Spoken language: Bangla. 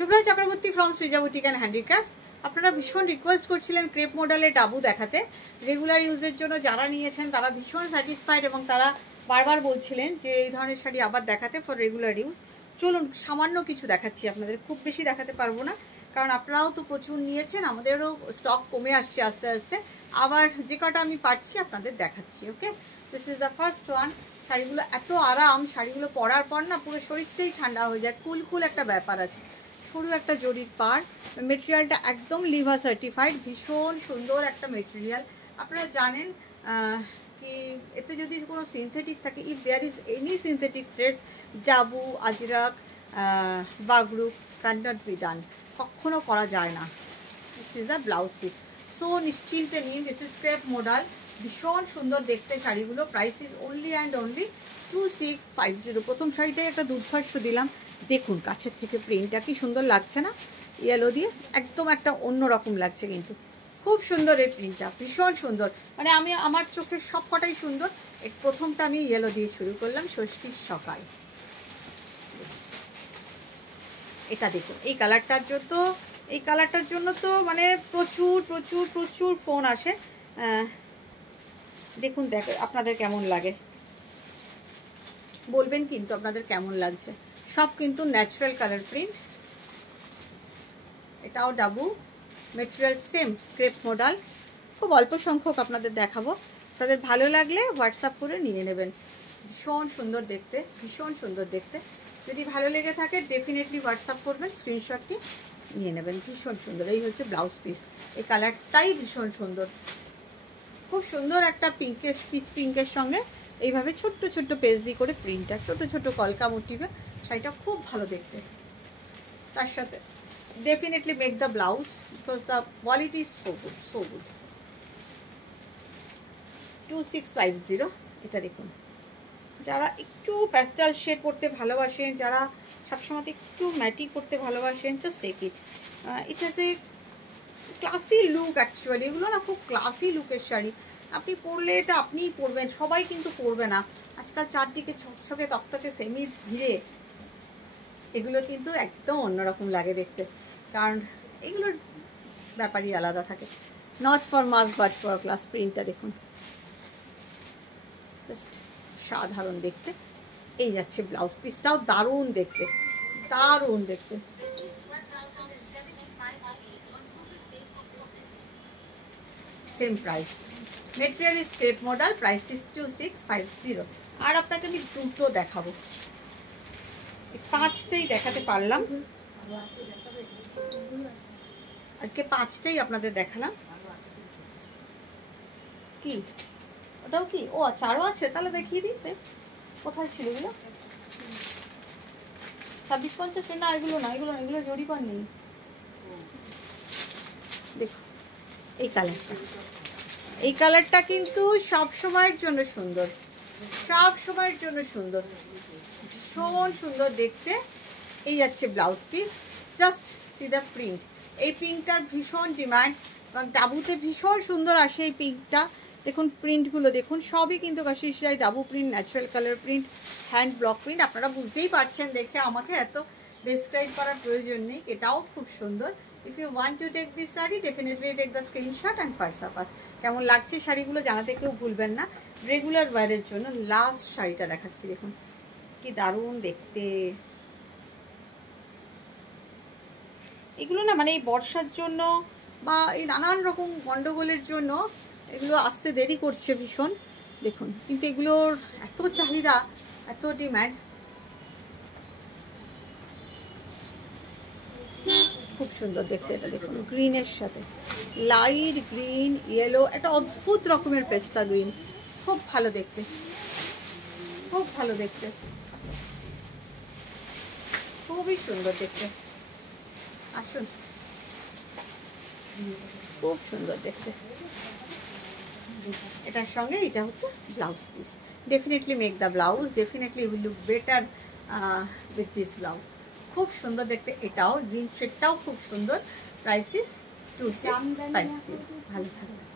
Shubhra Chakraborty from Srija boutique and handicrafts. আপনারা ভীষণ রিকোয়েস্ট করছিলেন ক্রেপ মডেলের ডাবু দেখাতে। রেগুলার ইউজের জন্য যারা নিয়েছেন তারা ভীষণ স্যাটিসফাইড এবং তারা বারবার বলছিলেন যে এই ধরনের শাড়ি আবার দেখাতে ফর রেগুলার ইউজ। চলুন সামান্য কিছু দেখাচ্ছি আপনাদের, খুব বেশি দেখাতে পারবো না কারণ আপনারাও তো প্রচুর নিয়েছেন, আমাদেরও স্টক কমে আসছে আস্তে আস্তে। আবার যে কটা আমি পারছি আপনাদের দেখাচ্ছি। Okay, this is the first one. শাড়িগুলো এত আরাম, শাড়িগুলো পরার পর না পুরো শরীরটাই ঠান্ডা হয়ে যায়, কুল একটা ব্যাপার আছে। সরু একটা জরির পাড়, মেটেরিয়ালটা একদম লিভা সার্টিফাইড, ভীষণ সুন্দর একটা মেটেরিয়াল। আপনারা জানেন কি এতে যদি কোনো সিনথেটিক থাকে, if there is any synthetic threads, Dabu, Ajrakh, Bagru can not be done, কখনো করা যায় না। This is the blouse piece. So নিশ্চিন্তে নিন, দিস ইজ ক্রেপ মডেল, ভীষণ সুন্দর দেখতে শাড়িগুলো। Price is only and only 2650। প্রথম শাড়িটাই একটা দুর্ধর্ষ দিলাম, দেখুন কাছের থেকে প্রিন্টটা কি সুন্দর লাগছে না, ইয়েলো দিয়ে একদম একটা অন্য রকম লাগছে, কিন্তু খুব সুন্দর এই প্রিন্টটা, ভীষণ সুন্দর। মানে আমার চোখের সব কটাই সুন্দর। এই প্রথমটা আমি ইয়েলো দিয়ে শুরু করলাম, ষষ্ঠীর সকাল। এটা দেখুন, এই কালারটার জন্য তো মানে প্রচুর প্রচুর প্রচুর ফোন আসে। দেখুন আপনাদের কেমন লাগে বলবেন কিন্তু, আপনাদের কেমন লাগছে। সব কিন্তু ন্যাচারাল কালার প্রিন্ট। এটাও dabu, material same crepe model. খুব অল্প সংখ্যক আপনাদের দেখাবো, তাদের ভালো লাগলে হোয়াটসঅ্যাপ করে নিয়ে নেবেন। ভীষণ সুন্দর দেখতে, ভীষণ সুন্দর দেখতে। যদি ভালো লেগে থাকে ডেফিনেটলি হোয়াটসঅ্যাপ করবেন, স্ক্রিনশটটি নিয়ে নেবেন। ভীষণ সুন্দর, এই হচ্ছে ব্লাউজ পিস। এই কালারটাই ভীষণ সুন্দর, খুব সুন্দর একটা পিঙ্কের, পিচ পিঙ্কের সঙ্গে এইভাবে ছোট্ট ছোট্ট পেজ দিয়ে করে প্রিন্টটা, ছোট ছোট কলকা মোটিভে, শাড়িটা খুব ভালো দেখতে। তার সাথে definitely make the blouse because the quality is so good, so good. 2650। এটা দেখুন, যারা একটু প্যাস্টেল শেড করতে ভালোবাসেন, যারা সবসময় একটু ম্যাটি করতে ভালোবাসেন, just take it. It has a classy look actually. এগুলো না খুব ক্লাসি লুকের শাড়ি, আপনি পরলে এটা আপনিই পরবেন, সবাই কিন্তু পরবে না। আজকাল চারদিকে ছকছকে তকতকে সেমি ভিড়ে, এগুলো কিন্তু একদম অন্যরকম লাগে দেখতে, কারণ এগুলোর ব্যাপারই আলাদা থাকে। Not for mass but for class. প্রিন্টটা দেখুন, জাস্ট সাধারণ দেখতে। এই যাচ্ছে ব্লাউজ পিসটাও দারুণ দেখতে, দারুণ দেখতে। Same price, material is crepe model, price is 2650। আর আপনাকে আমি দুটো দেখাবো, 5টাই দেখাতে পারলাম আজকে, 5টাই আপনাদের দেখালাম। কি ওটাও কি? ও আচ্ছা, আরও আছে, তাহলে দেখিয়ে দিতে। কোথায় ছিল এগুলো? 2650 না, এগুলো না, এগুলো না, এগুলো জরিপার নেই। দেখো এই কালারটা, এই কালারটা কিন্তু সব সময়ের জন্য সুন্দর, সব সময়ের জন্য সুন্দর, ভীষণ সুন্দর দেখতে। এই যাচ্ছে blouse piece, just see the print. এই পিঙ্কটার ভীষণ ডিমান্ড এবং ডাবুতে ভীষণ সুন্দর আসে এই পিঙ্কটা। দেখুন প্রিন্টগুলো দেখুন, সবই কিন্তু কাশিশাই dabu print, natural colour print, hand block print. আপনারা বুঝতেই পারছেন দেখে, আমাকে এত ডিসক্রাইব করার প্রয়োজন নেই। এটাও খুব সুন্দর। If you want to take this sari definitely take the screenshot and WhatsApp us. কেমন লাগছে শাড়িগুলো জানাতে কেউ ভুলবেন না। রেগুলার ওয়্যারের জন্য লাস্ট শাড়িটা দেখাচ্ছি, দেখুন কি দারুণ দেখতে। এগুলো না মানে এই বর্ষার জন্য বা এই নানান রকম গন্ডগোলের জন্য এগুলো আসতে দেরি করছে ভীষণ, দেখুন। কিন্তু এগুলোর এত চাহিদা, এত ডিম্যান্ড, খুব সুন্দর দেখতে। এটা দেখুন গ্রিনের সাথে লাইট গ্রিন, ইয়েলো, একটা অদ্ভুত রকমের পেস্তা গ্রিন, খুব ভালো দেখতে, খুব ভালো দেখতে, খুবই সুন্দর দেখতে। আসুন, খুব সুন্দর দেখতে। এটার সঙ্গে এটা হচ্ছে blouse piece. Definitely make the blouse, definitely will look better with this blouse. খুব সুন্দর দেখতে। এটাও গ্রিন শেডটাও খুব সুন্দর। Price is 2650। ভালো থাকবে।